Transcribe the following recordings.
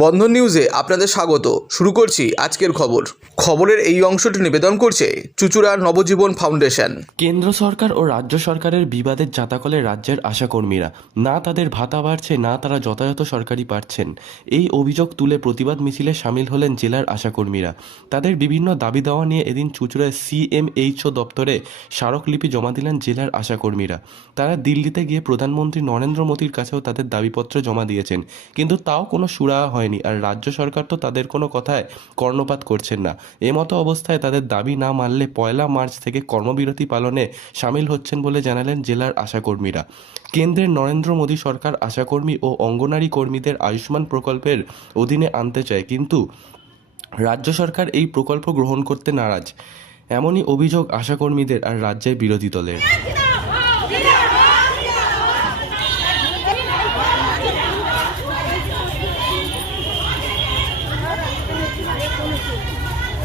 বন্ধন নিউজে আপনাদের স্বাগত। শুরু করছি আজকের খবর। খবরের এই অংশটি নিবেদন করছে চুচুড়ার নবজীবন ফাউন্ডেশন। কেন্দ্র সরকার ও রাজ্য সরকারের বিবাদের জাতাকলে রাজ্যের আশাকর্মীরা। না তাদের ভাতা বাড়ছে, না তারা যথাযথ সরকারি পাচ্ছেন। এই অভিযোগ তুলে প্রতিবাদ মিছিলে সামিল হলেন জেলার আশাকর্মীরা। তাদের বিভিন্ন দাবি দেওয়া নিয়ে এদিন চুচুড়ায় সিএমএইচও দপ্তরে স্মারকলিপি জমা দিলেন জেলার আশাকর্মীরা। তারা দিল্লিতে গিয়ে প্রধানমন্ত্রী নরেন্দ্র মোদীর কাছেও তাদের দাবিপত্র জমা দিয়েছেন। কিন্তু তাও কোনো সুরাহা হয়নি। আর রাজ্য সরকার তো তাদের কোনো কথায় কর্ণপাত করছেন না। এমতো অবস্থায় তাদের দাবি না মানলে পয়লা মার্চ থেকে কর্মবিরতি পালনে সামিল হচ্ছেন বলে জানালেন জেলার আশাকর্মীরা। কেন্দ্রের নরেন্দ্র মোদী সরকার আশাকর্মী ও অঙ্গনারী কর্মীদের আয়ুষ্মান প্রকল্পের অধীনে আনতে চায়, কিন্তু রাজ্য সরকার এই প্রকল্প গ্রহণ করতে নারাজ। এমনই অভিযোগ আশাকর্মীদের আর রাজ্যের বিরোধী দলের।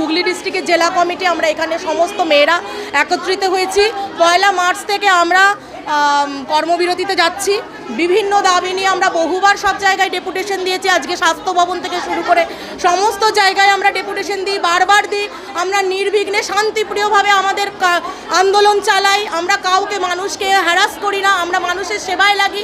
হুগলি ডিস্ট্রিক্টের জেলা কমিটি, আমরা এখানে সমস্ত মেয়েরা একত্রিত হয়েছি। পয়লা মার্চ থেকে আমরা কর্মবিরতিতে যাচ্ছি। বিভিন্ন দাবি নিয়ে আমরা বহুবার সব জায়গায় ডেপুটেশন দিয়েছি। আজকে স্বাস্থ্য ভবন থেকে শুরু করে সমস্ত জায়গায় আমরা ডেপুটেশন দিই, বারবার দিই। আমরা নির্বিঘ্নে শান্তিপ্রিয়ভাবে আমাদের আন্দোলন চালাই। আমরা কাউকে মানুষকে হ্যারাস করি না, আমরা মানুষের সেবায় লাগি।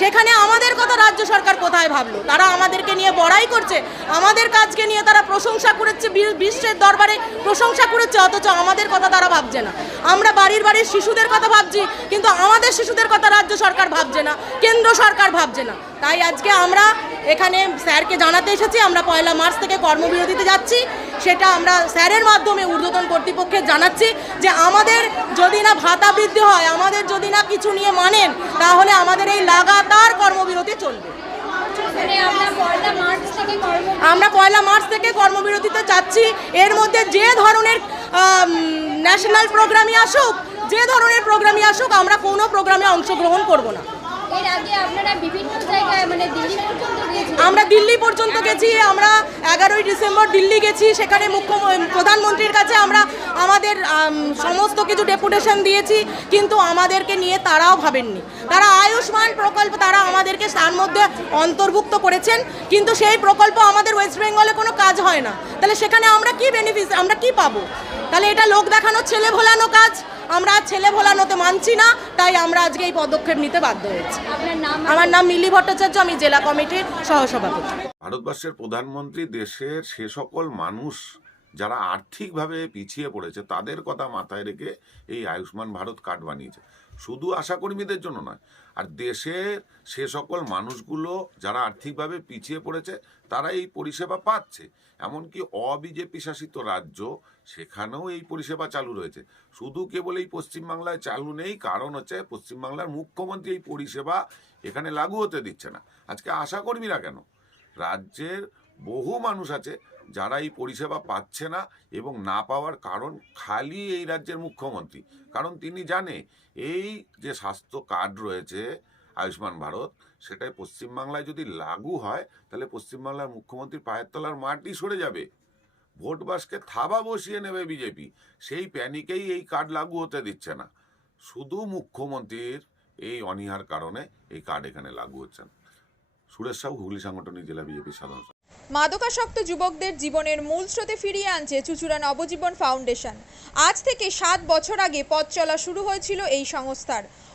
সেখানে আমাদের কথা রাজ্য সরকার কোথায় ভাবলো? তারা আমাদেরকে নিয়ে বড়াই করছে, আমাদের কাজকে নিয়ে তারা প্রশংসা করেছে বিশ্বের দরবারে প্রশংসা করেছে, অথচ আমাদের কথা তারা ভাবছে না। আমরা বাড়ির বাড়ির শিশুদের কথা ভাবছি, কিন্তু আমাদের শিশুদের কথা রাজ্য সরকার ভাবছে না, কেন্দ্র সরকার ভাবছে না। তাই আজকে আমরা এখানে স্যারকে জানাতে এসেছি, আমরা পয়লা মার্চ থেকে কর্মবিরতিতে যাচ্ছি। সেটা আমরা স্যারের মাধ্যমে ঊর্ধ্বতন কর্তৃপক্ষকে জানাচ্ছি যে আমাদের যদি না ভাতা বৃদ্ধি হয়, আমাদের যদি না কিছু নিয়ে মানেন, তাহলে আমাদের এই লাগাতার কর্মবিরতি চলবে। আমরা পয়লা মার্চ থেকে কর্মবিরতিতে যাচ্ছি। এর মধ্যে যে ধরনের ন্যাশনাল প্রোগ্রামই আসুক, যে ধরনের প্রোগ্রামই আসুক, আমরা কোনো প্রোগ্রামে অংশগ্রহণ করব না। মানে আমরা দিল্লি পর্যন্ত গেছি, আমরা এগারোই ডিসেম্বর দিল্লি গেছি, সেখানে মুখ্য প্রধানমন্ত্রীর কাছে আমরা আমাদের সমস্ত কিছু ডেপুটেশন দিয়েছি, কিন্তু আমাদেরকে নিয়ে তারাও ভাবেননি। তারা আয়ুষ্মান প্রকল্প, তারা আমাদেরকে তার মধ্যে অন্তর্ভুক্ত করেছেন, কিন্তু সেই প্রকল্প আমাদের ওয়েস্ট বেঙ্গলে কোনো কাজ হয় না। তাহলে সেখানে আমরা কি বেনিফিট আমরা কি পাবো? তাহলে এটা লোক দেখানো ছেলে ভোলানো কাজ। আমরা ছেলে ভোলানোতে মানছি না তাই আমরা আজকে এই পদক্ষেপ নিতে বাধ্য হয়েছি। আমার নাম মিলি ভট্টাচার্য আমি জেলা কমিটির সহসভাপতি। ভারতবর্ষের প্রধানমন্ত্রী দেশের সে সকল মানুষ যারা আর্থিকভাবে পিছিয়ে পড়েছে তাদের কথা মাথায় রেখে এই আয়ুষ্মান ভারত কার্ড বানিয়েছে। শুধু আশাকর্মীদের জন্য নয় আর দেশের সে সকল মানুষগুলো যারা আর্থিকভাবে পিছিয়ে পড়েছে তারা এই পরিষেবা পাচ্ছে। এমনকি অবিজেপি শাসিত রাজ্য, সেখানেও এই পরিষেবা চালু রয়েছে। শুধু কেবল এই পশ্চিমবাংলায় চালু নেই, কারণ হচ্ছে পশ্চিমবাংলার মুখ্যমন্ত্রী এই পরিষেবা এখানে লাগু হতে দিচ্ছে না। আজকে আশাকর্মীরা কেন? রাজ্যের বহু মানুষ আছে যারা এই পরিষেবা পাচ্ছে না এবং না পাওয়ার কারণ খালি এই রাজ্যের মুখ্যমন্ত্রী। কারণ তিনি জানে, এই যে স্বাস্থ্য কার্ড রয়েছে আয়ুষ্মান ভারত, সেটাই পশ্চিমবাংলায় যদি লাগু হয়, তাহলে পশ্চিমবাংলার মুখ্যমন্ত্রীর পায়ের তলার মাটি সরে যাবে। ভোট বাসকে থাবা বসিয়ে নেবে বিজেপি। সেই প্যানিকেই এই কার্ড লাগু হতে দিচ্ছে না। শুধু মুখ্যমন্ত্রীর এই অনীহার কারণে এই কার্ড এখানে লাগু হচ্ছে না। সুরেশ সাহু, হুগলি সাংগঠনিক জেলা বিজেপির সাধারণ মাদকাসক্ত যুবকদের জীবনের মূল স্রোতে ফিরিয়ে আনছে চুচুড়া নবজীবন ফাউন্ডেশন। আজ থেকে সাত বছর আগে পথ চলা শুরু হয়েছিল এই সংস্থার।